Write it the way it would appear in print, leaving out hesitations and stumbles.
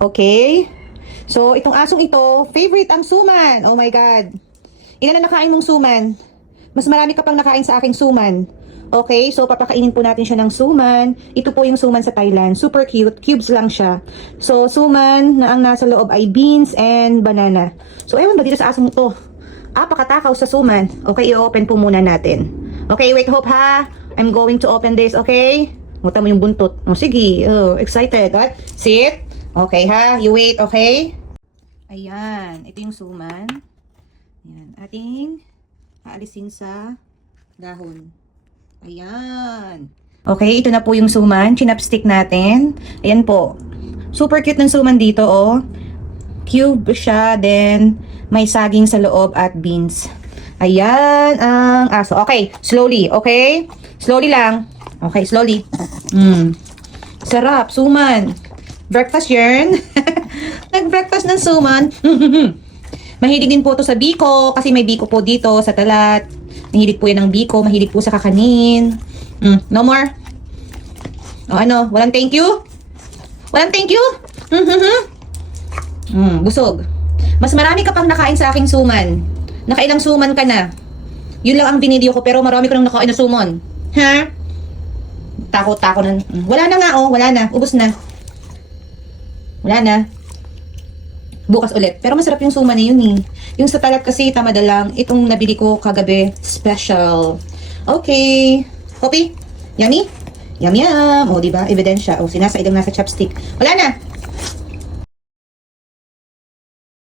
Okay? So, itong asong ito, favorite ang suman. Oh my God. Ilan na nakain mong suman? Mas marami ka pang nakain sa aking suman. Okay, so papakainin po natin siya ng suman. Ito po yung suman sa Thailand. Super cute. Cubes lang siya. So, suman na ang nasa loob ay beans and banana. So, ewan ba dito sa asong ito? Pakatakaw sa suman. Okay, i-open po muna natin. Okay, wait, Hope ha. I'm going to open this, okay? Muta mo yung buntot. Oh, sige. Oh, excited. What? Sit. Okay ha. You wait, okay? Ayan. Ito yung suman. Ayan. Ating aalisin sa dahon. Ayan. Okay, ito na po yung suman. Chinapstick natin. Ayan po. Super cute ng suman dito, oh. Cube siya, then may saging sa loob at beans. Ayan ang aso. Okay, slowly, okay? Slowly lang. Okay, slowly. Sarap, suman. Breakfast yarn. Nag-breakfast ng suman. Mahilig din po to sa biko kasi may biko po dito sa Talat. Mahilig po yan ng biko. Mahilig po sa kakanin. No more? O ano? Walang thank you? Walang thank you? Busog. Mas marami ka pang nakain sa aking suman. Nakailang suman ka na. Yun lang ang binideo ko pero marami ko nang nakain na suman. Ha? Takot-takot na. Wala na nga oh. Wala na. Ubus na. Wala na. Bukas ulit. Pero masarap yung suman na yun eh. Yung sa Talat kasi tamada lang. Itong nabili ko kagabi, special. Okay. Hopi? Yummy? Yum yum. O, diba? Ebidensya. O, sinasaigang nasa chopstick. Wala na.